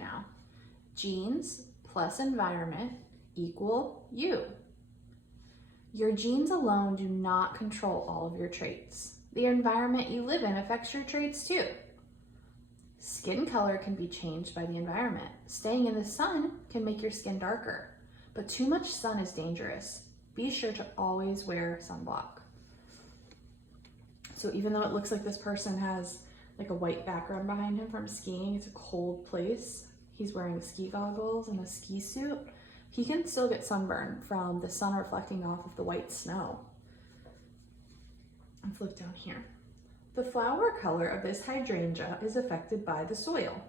now. Genes plus environment equal you. Your genes alone do not control all of your traits. The environment you live in affects your traits too. Skin color can be changed by the environment. Staying in the sun can make your skin darker, but too much sun is dangerous. Be sure to always wear sunblock. So even though it looks like this person has like a white background behind him from skiing, it's a cold place, he's wearing ski goggles and a ski suit, he can still get sunburn from the sun reflecting off of the white snow. And flip down here. The flower color of this hydrangea is affected by the soil.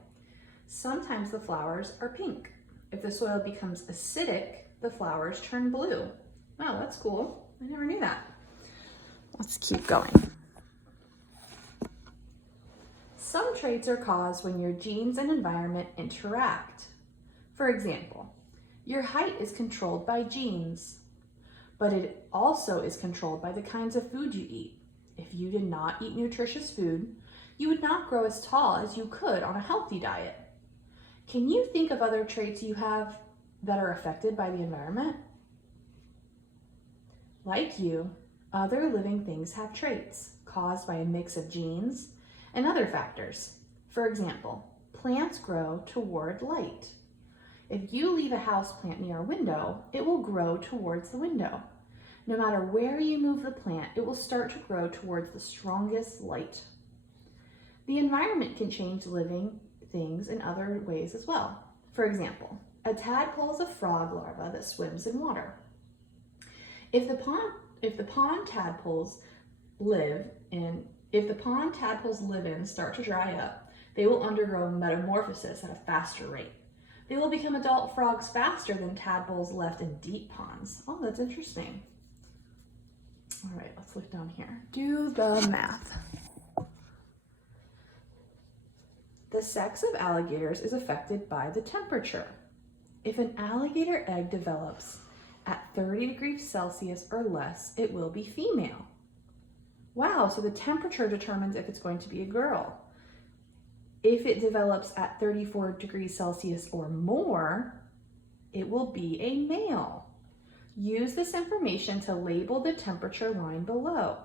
Sometimes the flowers are pink. If the soil becomes acidic, the flowers turn blue. Wow, that's cool. I never knew that. Let's keep going. Some traits are caused when your genes and environment interact. For example, your height is controlled by genes, but it also is controlled by the kinds of food you eat. If you did not eat nutritious food, you would not grow as tall as you could on a healthy diet. Can you think of other traits you have that are affected by the environment? Like you, other living things have traits caused by a mix of genes and other factors. For example, plants grow toward light. If you leave a houseplant near a window, it will grow towards the window. No matter where you move the plant, it will start to grow towards the strongest light. The environment can change living things in other ways as well. For example, a tadpole is a frog larva that swims in water. If the pond tadpoles live in start to dry up, they will undergo metamorphosis at a faster rate. They will become adult frogs faster than tadpoles left in deep ponds. Oh, that's interesting. All right, let's look down here. Do the math. The sex of alligators is affected by the temperature. If an alligator egg develops at 30 degrees Celsius or less, it will be female. Wow, so the temperature determines if it's going to be a girl. If it develops at 34 degrees Celsius or more, it will be a male. Use this information to label the temperature line below.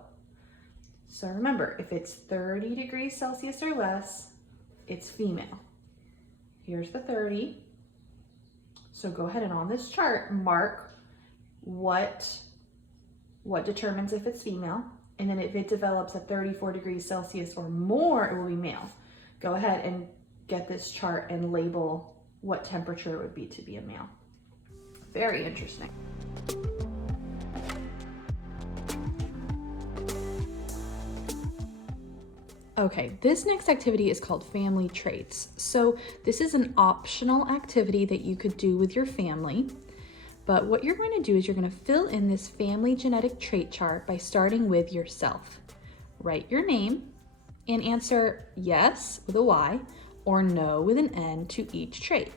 So remember, if it's 30 degrees Celsius or less, it's female. Here's the 30. So go ahead and on this chart, mark what determines if it's female. And then if it develops at 34 degrees Celsius or more, it will be male. Go ahead and get this chart and label what temperature it would be to be a male. Very interesting. Okay, this next activity is called family traits. So this is an optional activity that you could do with your family. But what you're going to do is you're going to fill in this family genetic trait chart by starting with yourself. Write your name and answer yes with a Y or no with an N to each trait.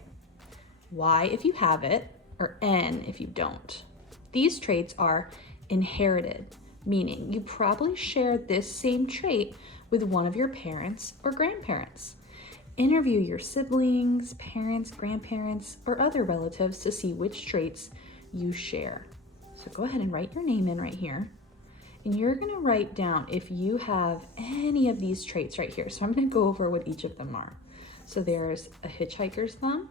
Y if you have it, or N if you don't. These traits are inherited, meaning you probably share this same trait with one of your parents or grandparents. Interview your siblings, parents, grandparents, or other relatives to see which traits you share. So go ahead and write your name in right here. And you're gonna write down if you have any of these traits right here. So I'm gonna go over what each of them are. So there's a hitchhiker's thumb,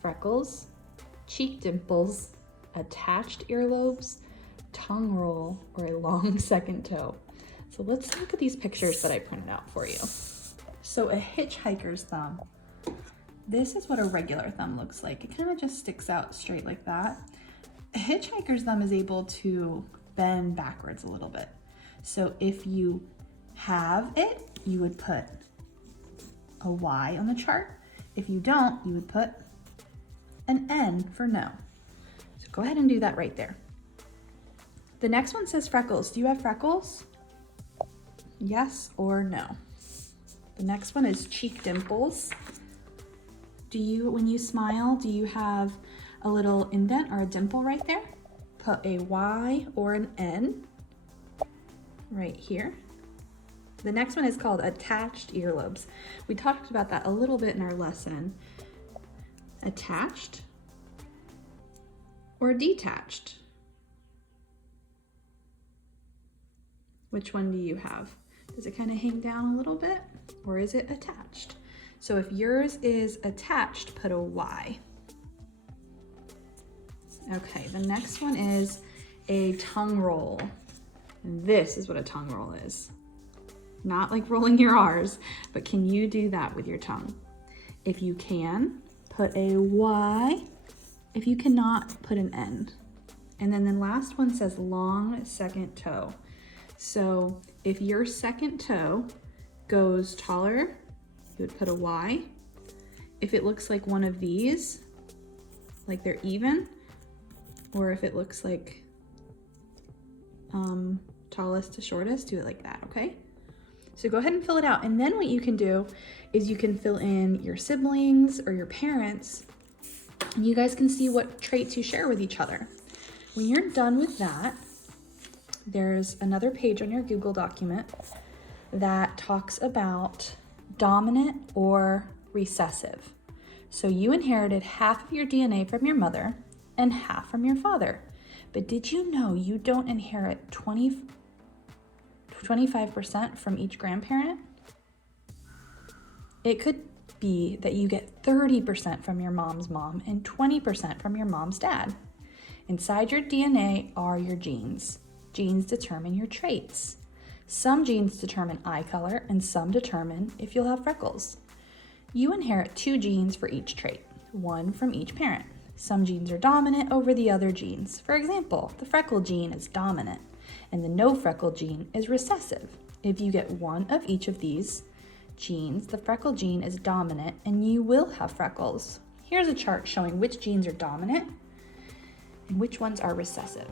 freckles, cheek dimples, attached earlobes, tongue roll, or a long second toe. So let's look at these pictures that I printed out for you. So a hitchhiker's thumb. This is what a regular thumb looks like. It kind of just sticks out straight like that. A hitchhiker's thumb is able to bend backwards a little bit. So if you have it, you would put a Y on the chart. If you don't, you would put an N for no. So go ahead and do that right there. The next one says freckles. Do you have freckles? Yes or no? The next one is cheek dimples. When you smile, do you have a little indent or a dimple right there? Put a Y or an N right here. The next one is called attached earlobes. We talked about that a little bit in our lesson. attached or detached? Which one do you have? Does it kind of hang down a little bit, or is it attached? So if yours is attached, put a Y. Okay, the next one is a tongue roll. And this is what a tongue roll is. Not like rolling your R's, but can you do that with your tongue? If you can, put a Y. If you cannot, put an N. And then the last one says long second toe. So if your second toe goes taller, you would put a Y. If it looks like one of these, like they're even, or if it looks like tallest to shortest, do it like that, okay? So go ahead and fill it out. And then what you can do is you can fill in your siblings or your parents, and you guys can see what traits you share with each other. When you're done with that, there's another page on your Google document that talks about dominant or recessive. So you inherited half of your DNA from your mother and half from your father. But did you know you don't inherit 25% from each grandparent? It could be that you get 30% from your mom's mom and 20% from your mom's dad. Inside your DNA are your genes. Genes determine your traits. Some genes determine eye color and some determine if you'll have freckles. You inherit 2 genes for each trait, 1 from each parent. Some genes are dominant over the other genes. For example, the freckle gene is dominant and the no freckle gene is recessive. If you get 1 of each of these genes, the freckle gene is dominant and you will have freckles. Here's a chart showing which genes are dominant and which ones are recessive.